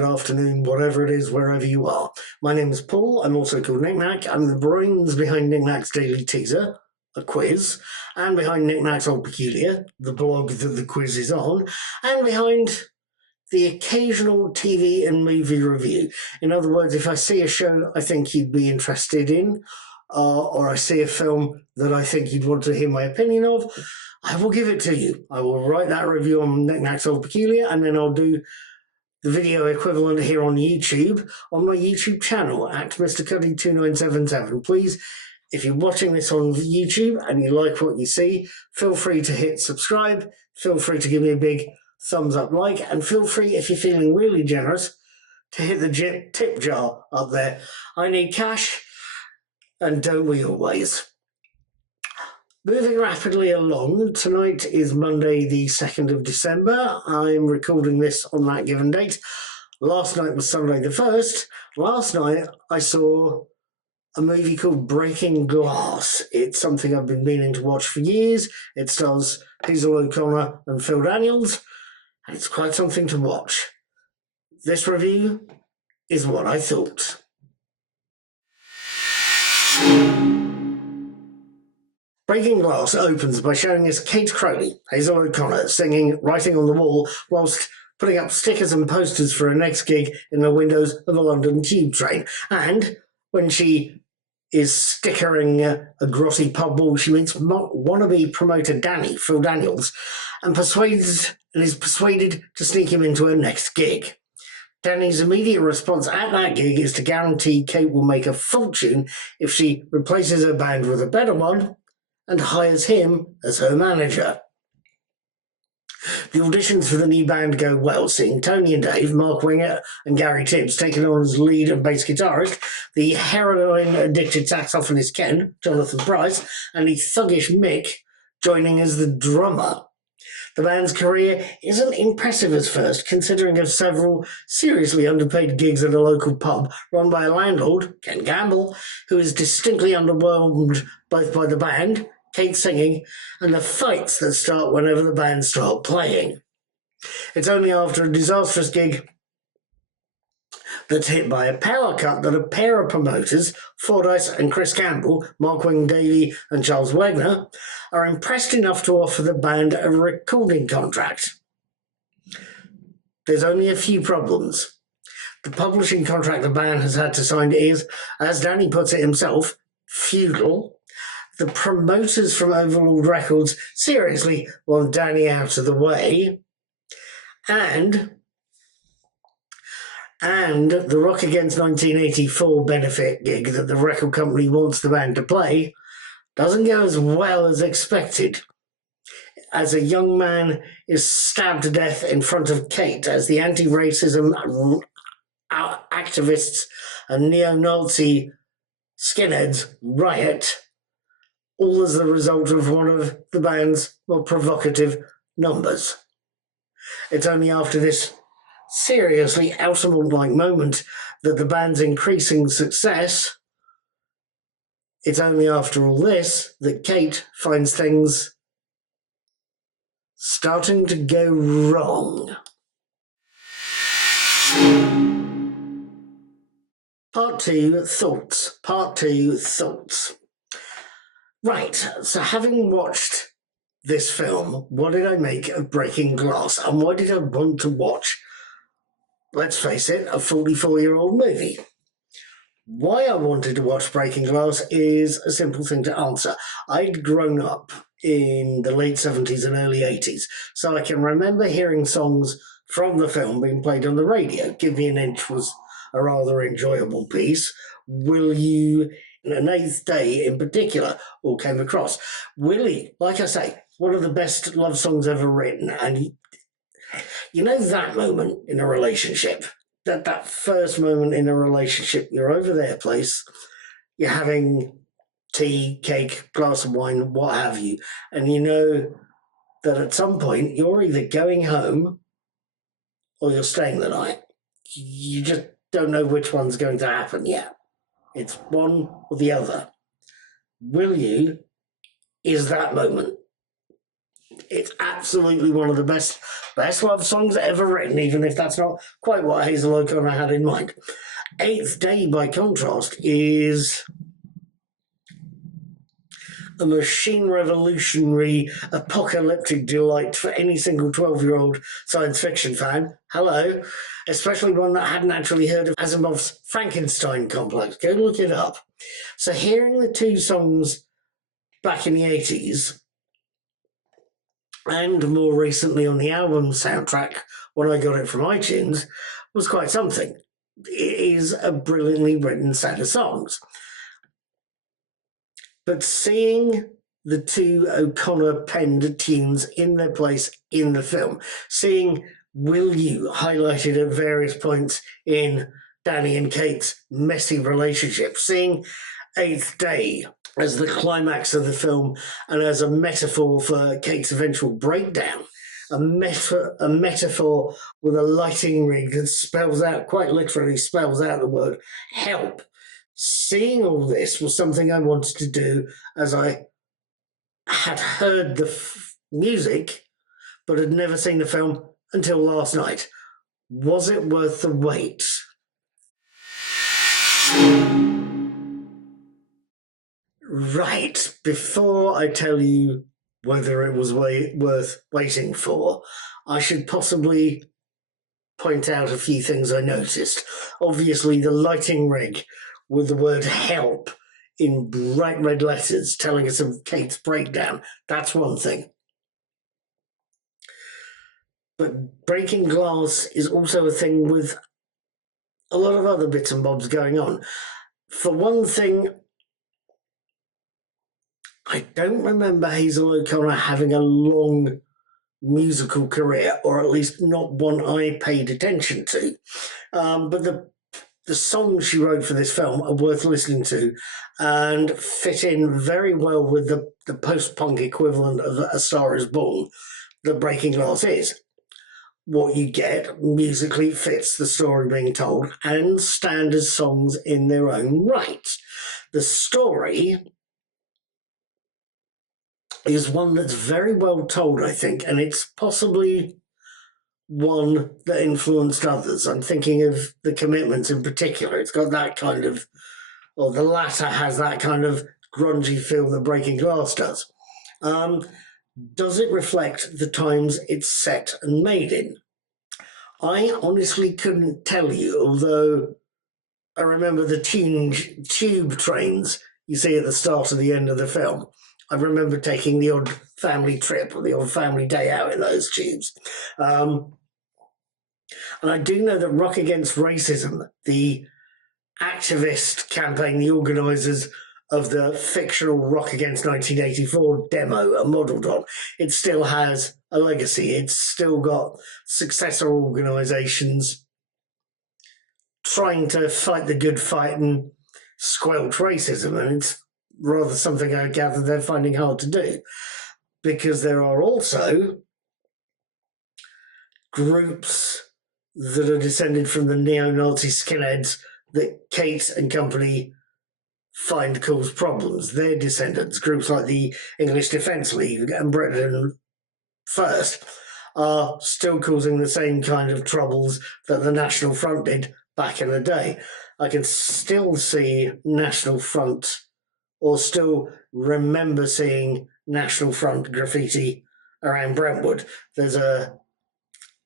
good afternoon, whatever it is, wherever you are. My name is Paul. I'm also called Knickknack. I'm the brains behind Knickknack's Daily Teaser, a quiz, and behind Knickknack's Old Peculiar, the blog that the quiz is on, and behind the occasional TV and movie review. In other words, if I see a show I think you'd be interested in, or I see a film that I think you'd want to hear my opinion of, I will give it to you. I will write that review on Knickknack's Old Peculiar, and then I'll do the video equivalent here on YouTube, on my YouTube channel at Mr. Cuddy2977. Please, if you're watching this on YouTube and you like what you see, feel free to hit subscribe, feel free to give me a big thumbs up like, and feel free, if you're feeling really generous, to hit the tip jar up there. I need cash, and don't we always? Moving rapidly along, tonight is Monday the 2nd of December. I'm recording this on that given date. Last night was Sunday the 1st. Last night I saw a movie called Breaking Glass. It's something I've been meaning to watch for years. It stars Hazel O'Connor and Phil Daniels, and it's quite something to watch. This review is what I thought. Breaking Glass opens by showing us Kate Crowley, Hazel O'Connor, singing Writing on the Wall whilst putting up stickers and posters for her next gig in the windows of a London tube train. And when she is stickering a grotty pub wall, she meets wannabe promoter Danny, Phil Daniels, and is persuaded to sneak him into her next gig. Danny's immediate response at that gig is to guarantee Kate will make a fortune if she replaces her band with a better one and hires him as her manager. The auditions for the new band go well, seeing Tony and Dave, Mark Winger and Gary Tibbs taking on as lead and bass guitarist, the heroin-addicted saxophonist Ken, Jonathan Price, and the thuggish Mick joining as the drummer. The band's career isn't impressive at first, considering of several seriously underpaid gigs at a local pub run by a landlord, Ken Gamble, who is distinctly underwhelmed both by the band, Kate singing, and the fights that start whenever the band start playing. It's only after a disastrous gig that's hit by a power cut that a pair of promoters, Fordyce and Chris Campbell, Mark Wing Davey and Charles Wagner, are impressed enough to offer the band a recording contract. There's only a few problems. The publishing contract the band has had to sign is, as Danny puts it himself, feudal. The promoters from Overlord Records seriously want Danny out of the way. And the Rock Against 1984 benefit gig that the record company wants the band to play doesn't go as well as expected, as a young man is stabbed to death in front of Kate as the anti-racism activists and neo-Nazi skinheads riot, all as the result of one of the band's more provocative numbers. It's only after this seriously Altamont-like moment that the band's increasing success, it's only after all this that Kate finds things starting to go wrong. Part 2, thoughts. Right, so having watched this film, what did I make of Breaking Glass, and why did I want to watch, let's face it, a 44-year-old movie? Why I wanted to watch Breaking Glass is a simple thing to answer. I'd grown up in the late 70s and early 80s, so I can remember hearing songs from the film being played on the radio. Give Me an Inch was a rather enjoyable piece. Will You, An Eighth Day in particular, all came across. Willie, like I say, one of the best love songs ever written, and you know that moment in a relationship, that first moment in a relationship, you're over their place, you're having tea, cake, glass of wine, what have you, and you know that at some point you're either going home or you're staying the night. You just don't know which one's going to happen yet. It's one or the other. Will You is that moment. It's absolutely one of the best love songs ever written, even if that's not quite what Hazel O'Connor had in mind. Eighth Day, by contrast, is a machine revolutionary apocalyptic delight for any single 12-year-old science fiction fan. Hello. Especially one that hadn't actually heard of Asimov's Frankenstein complex. Go look it up. So hearing the two songs back in the 80s, and more recently on the album soundtrack when I got it from iTunes, was quite something. It is a brilliantly written set of songs. But seeing the two O'Connor penned tunes in their place in the film, seeing Will You highlighted at various points in Danny and Kate's messy relationship, seeing Eighth Day as the climax of the film and as a metaphor for Kate's eventual breakdown, a metaphor with a lighting rig that spells out, quite literally spells out the word help. Seeing all this was something I wanted to do, as I had heard the music but had never seen the film until last night. Was it worth the wait? Right, before I tell you whether it was worth waiting for, I should possibly point out a few things I noticed. Obviously, the lighting rig with the word help in bright red letters telling us of Kate's breakdown. That's one thing. But breaking glass is also a thing with a lot of other bits and bobs going on. For one thing, I don't remember Hazel O'Connor having a long musical career, or at least not one I paid attention to. But the songs she wrote for this film are worth listening to and fit in very well with the post-punk equivalent of A Star Is Born that Breaking Glass is. What you get musically fits the story being told and stand as songs in their own right. The story is one that's very well told, I think, and it's possibly one that influenced others. I'm thinking of The Commitments in particular. It's got that kind of, or the latter has that kind of grungy feel that Breaking Glass does. Does it reflect the times it's set and made in? I honestly couldn't tell you, although I remember the tube trains you see at the start of the end of the film. I remember taking the odd family trip or the odd family day out in those tubes. And I do know that Rock Against Racism, the activist campaign, the organisers of the fictional Rock Against 1984 demo are modelled on, it still has a legacy. It's still got successor organisations trying to fight the good fight and squelch racism, and it's rather something I gather they're finding hard to do, because there are also groups that are descended from the neo-Nazi skinheads that Kate and company find cause problems. Their descendants, groups like the English Defence League and Britain First, are still causing the same kind of troubles that the National Front did back in the day. I can still see National Front, or still remember seeing National Front graffiti around Brentwood. There's an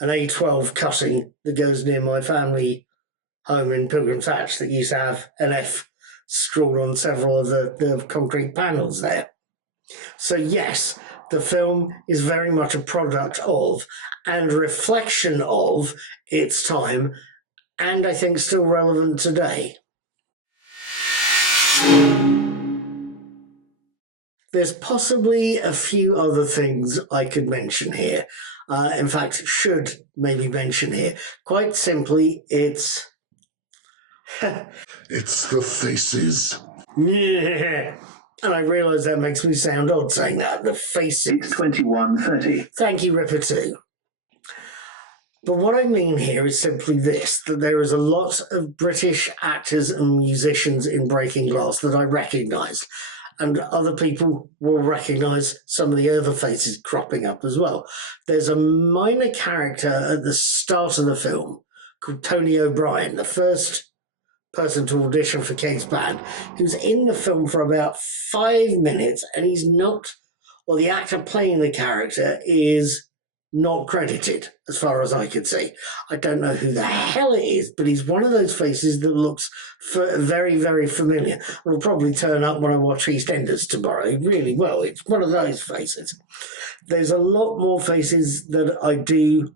A12 cutting that goes near my family home in Pilgrim's Hatch that used to have an F scrawled on several of the concrete panels there. So yes, the film is very much a product of and reflection of its time, and I think still relevant today. There's possibly a few other things I could mention here. In fact, should maybe mention here. Quite simply, it's... It's the faces. Yeah. And I realise that makes me sound odd saying that. The faces. It's 21:30. Thank you, Ripper 2. But what I mean here is simply this, that there is a lot of British actors and musicians in Breaking Glass that I recognise. and other people will recognise some of the other faces cropping up as well. There's a minor character at the start of the film called Tony O'Brien, the first person to audition for Kate's band, who's in the film for about 5 minutes, and he's not, or the actor playing the character is not credited as far as I could see. I don't know who the hell it is, but he's one of those faces that looks very, very familiar. And will probably turn up when I watch EastEnders tomorrow. Really well. It's one of those faces. There's a lot more faces that I do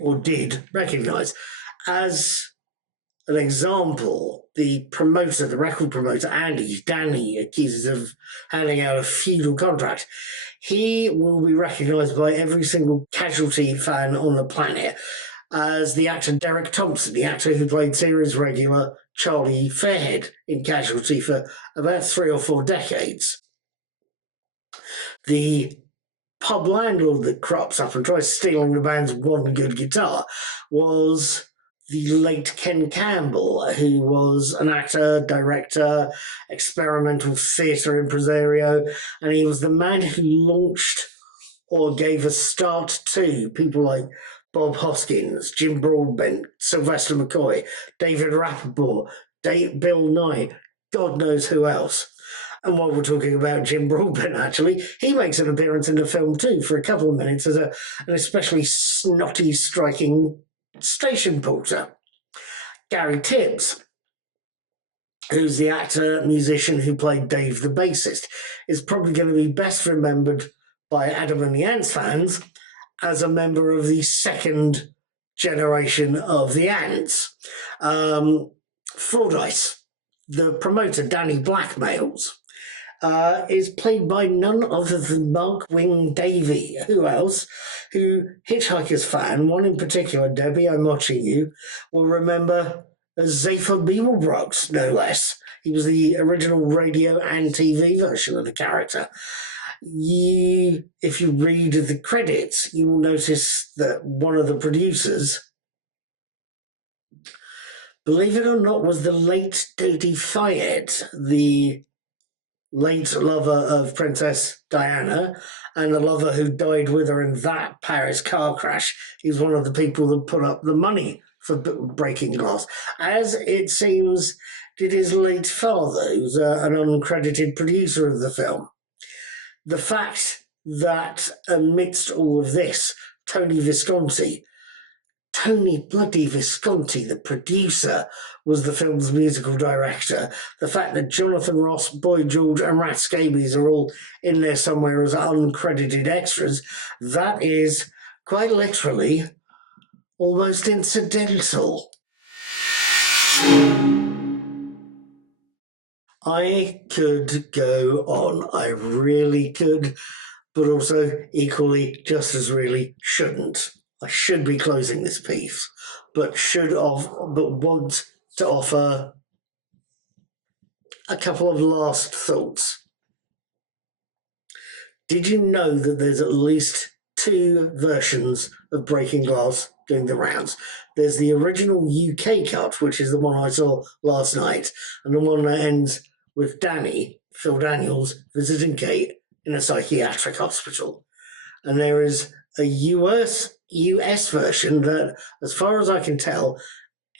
or did recognise. As an example, the promoter, the record promoter, Danny, accuses of handing out a feudal contract. He will be recognised by every single Casualty fan on the planet as the actor Derek Thompson, the actor who played series regular Charlie Fairhead in Casualty for about 3 or 4 decades. The pub landlord that crops up and tries stealing the band's one good guitar was the late Ken Campbell, who was an actor, director, experimental theatre impresario, and he was the man who launched or gave a start to people like Bob Hoskins, Jim Broadbent, Sylvester McCoy, David Rappaport, Bill Nye, God knows who else. And while we're talking about Jim Broadbent, actually, he makes an appearance in the film too for a couple of minutes as an especially snotty, striking station porter. Gary Tibbs, who's the actor musician who played Dave the bassist, is probably going to be best remembered by Adam and the Ants fans as a member of the second generation of the Ants. Fordyce, the promoter Danny Blackmails, is played by none other than Mark Wing Davey. Who else? Who Hitchhiker's fan, one in particular, Debbie, I'm watching you, will remember as Zaphod Beeblebrox, no less. He was the original radio and TV version of the character. If you read the credits, you will notice that one of the producers, believe it or not, was the late Dodi Fayed, the late lover of Princess Diana and the lover who died with her in that Paris car crash. He's one of the people that put up the money for Breaking Glass. As it seems, did his late father, who's an uncredited producer of the film. The fact that amidst all of this, Tony bloody Visconti, the producer, was the film's musical director. The fact that Jonathan Ross, Boy George and Rat Scabies are all in there somewhere as uncredited extras, that is quite literally almost incidental. I could go on, I really could, but also equally just as really shouldn't. I should be closing this piece, but want to offer a couple of last thoughts. Did you know that there's at least 2 versions of Breaking Glass doing the rounds? There's the original UK cut, which is the one I saw last night, and the one that ends with Phil Daniels, visiting Kate in a psychiatric hospital. And there is a US version that, as far as I can tell,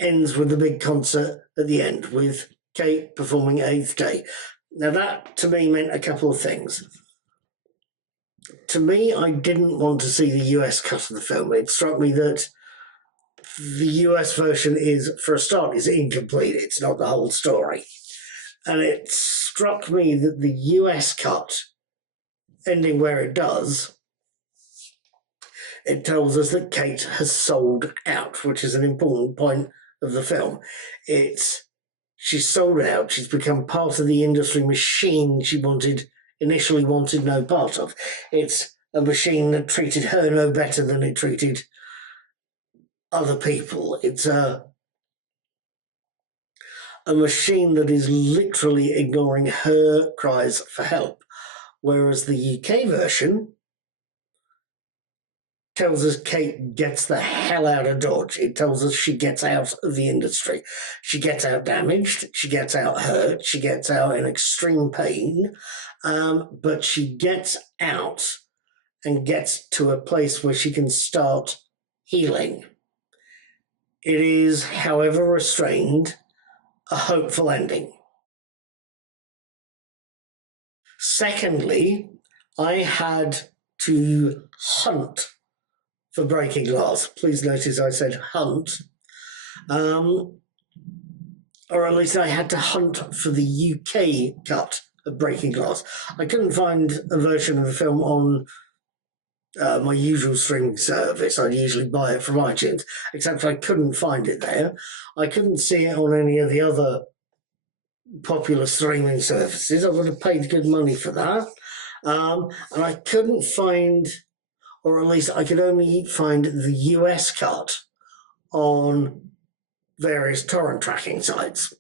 ends with the big concert at the end, with Kate performing Eighth Day. Now that, to me, meant a couple of things. To me, I didn't want to see the US cut of the film. It struck me that the US version is, for a start, is incomplete. It's not the whole story. And it struck me that the US cut, ending where it does, it tells us that Kate has sold out, which is an important point of the film. She's sold out. She's become part of the industry machine she initially wanted no part of. It's a machine that treated her no better than it treated other people. It's a machine that is literally ignoring her cries for help, whereas the UK version tells us Kate gets the hell out of Dodge. It tells us she gets out of the industry. She gets out damaged. She gets out hurt. She gets out in extreme pain. But she gets out and gets to a place where she can start healing. It is, however restrained, a hopeful ending. Secondly, I had to hunt for Breaking Glass. Please notice I said hunt. Or at least I had to hunt for the UK cut of Breaking Glass. I couldn't find a version of the film on my usual streaming service. I'd usually buy it from iTunes, except I couldn't find it there. I couldn't see it on any of the other popular streaming services. I would have paid good money for that. And I couldn't find, or at least I could only find the US cut on various torrent tracking sites.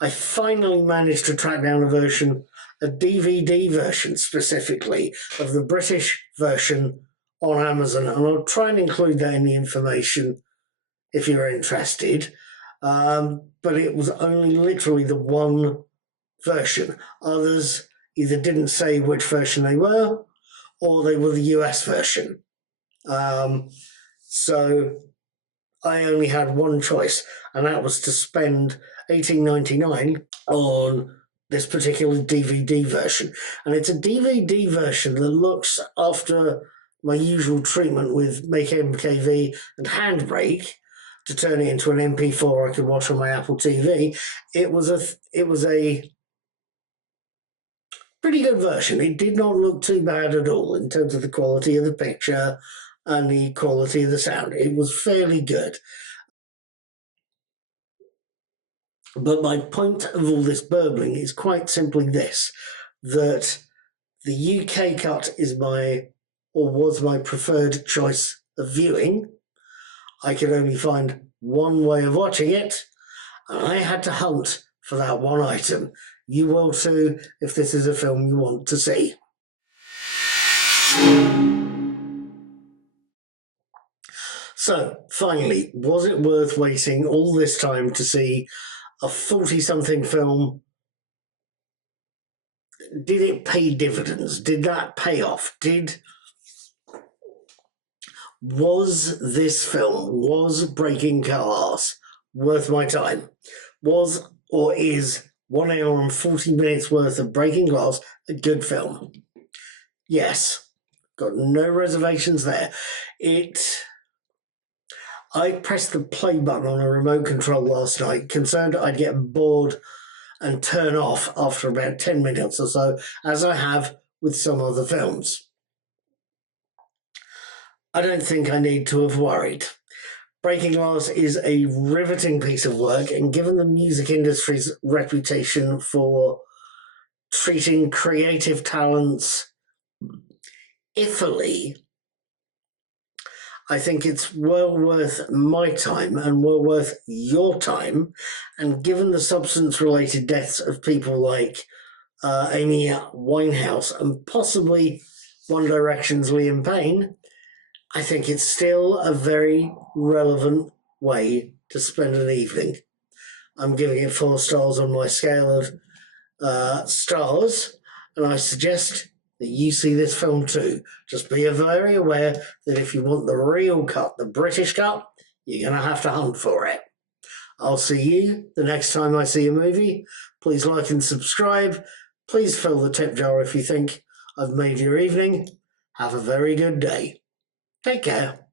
I finally managed to track down a DVD version specifically of the British version on Amazon, and I'll try and include that in the information if you're interested. But it was only literally the one version. Others either didn't say which version they were, or they were the US version. So I only had one choice, and that was to spend $18.99 on this particular DVD version. And it's a DVD version that looks, after my usual treatment with Make MKV and Handbrake to turn it into an MP4 I could watch on my Apple TV, it was a pretty good version. It did not look too bad at all in terms of the quality of the picture and the quality of the sound. It was fairly good. But my point of all this burbling is quite simply this, that the UK cut is was my preferred choice of viewing. I could only find one way of watching it, and I had to hunt for that one item. You will too, if this is a film you want to see. So, finally, was it worth waiting all this time to see a 40-something film? Did it pay dividends? Did that pay off? Was this film, was Breaking Glass worth my time? Was or is 1 hour and 40 minutes worth of Breaking Glass a good film? Yes. Got no reservations there. I pressed the play button on a remote control last night, concerned I'd get bored and turn off after about 10 minutes or so, as I have with some other films. I don't think I need to have worried. Breaking Glass is a riveting piece of work, and given the music industry's reputation for treating creative talents iffily, I think it's well worth my time and well worth your time. And given the substance-related deaths of people like Amy Winehouse and possibly One Direction's Liam Payne, I think it's still a very relevant way to spend an evening. I'm giving it 4 stars on my scale of stars, and I suggest that you see this film too. Just be very aware that if you want the real cut, the British cut, you're going to have to hunt for it. I'll see you the next time I see a movie. Please like and subscribe. Please fill the tip jar if you think I've made your evening. Have a very good day. Take care.